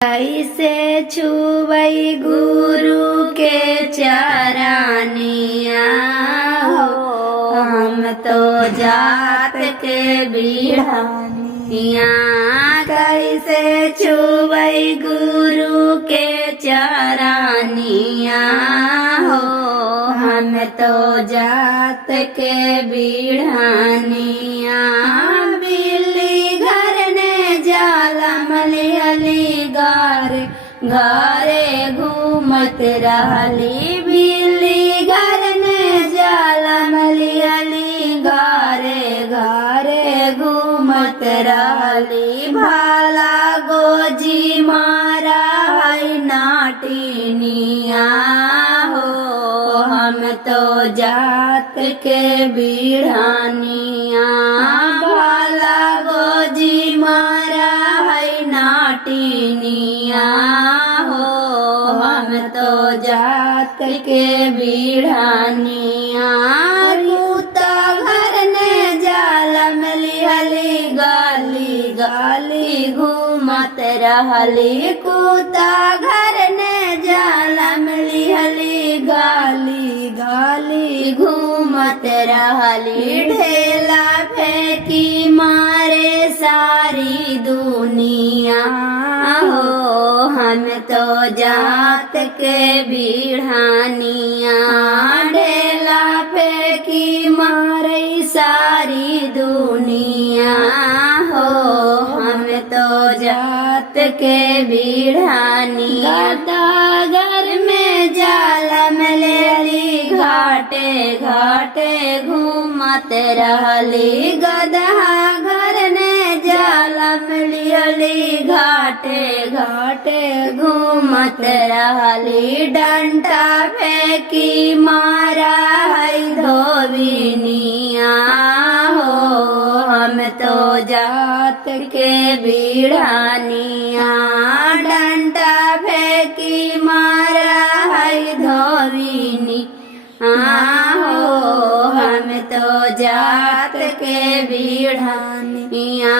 कैसे छुवई गुरु के चरनिया हो, हम तो जात के बिढ़निया। कैसे छुवई गुरु के चरनिया हो, हम तो जात के बिढ़निया। बिल्ली घर ने जाला मलियली घरे घूमत रहली। बिल्ली घर ने जाला मलियली घरे घूमत रहली। भाला गोजी मारा है नाटिनिया हो, हम तो जात के बिढ़निया। भाला गोजी मारा है नाटिनिया हो, हम तो जात के बिढ़निया। कुत्ता घर ने जाला मलियली गाली घूमत रहली। कुत्ता घर ने जाला मलियली गाली घूमत रहली। ढेला फेंकी मारे सारी दुनिया हो, हम तो जात के बिढ़निया। ढेला फेंकी मारे सारी दुनिया हो, हम तो जात के बिढ़निया। घर में जाला मलेली घाटे घूमत रहली। गदहा घर ने जाला मलियली घाटे घूमत रहली। डंटा फेंकी मारा है धोबिनिया हो, हम तो जात के बिढ़निया। डंटा फेंकी मारा है धोबिनी हो, हम तो जात के बिढ़निया।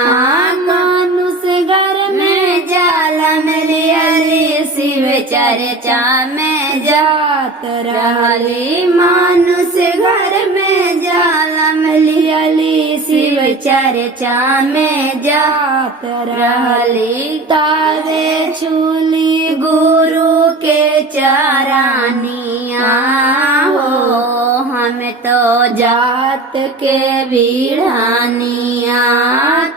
मानुष घर में जाला मलियली शिव चर्चा में जात रहली। मानुष घर में जाला मलियली शिव चर्चा में जात रहली। तावे छुली गुरु के चरनिया हो, हम तो जात के बिढ़निया।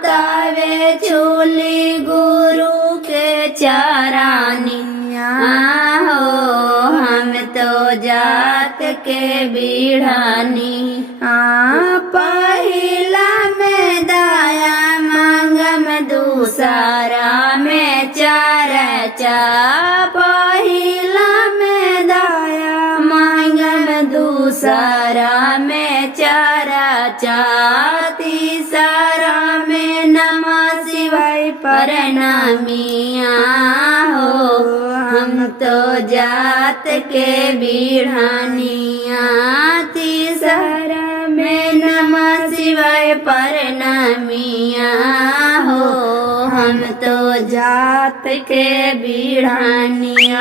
तावे छुली गुरु के चरनिया हो, हम तो जात के बिढ़निया। पहिला में दाया मांगम दूसरा में चर्चा। पहिला में दाया मांगम दूसरा में चर्चा। तीसरा में नमः शिवाय प्रणामिया हो, हम तो जात के बिढ़निया। तीसरा में नमः शिवाय प्रणामिया हो, हम तो जात के बिढ़निया।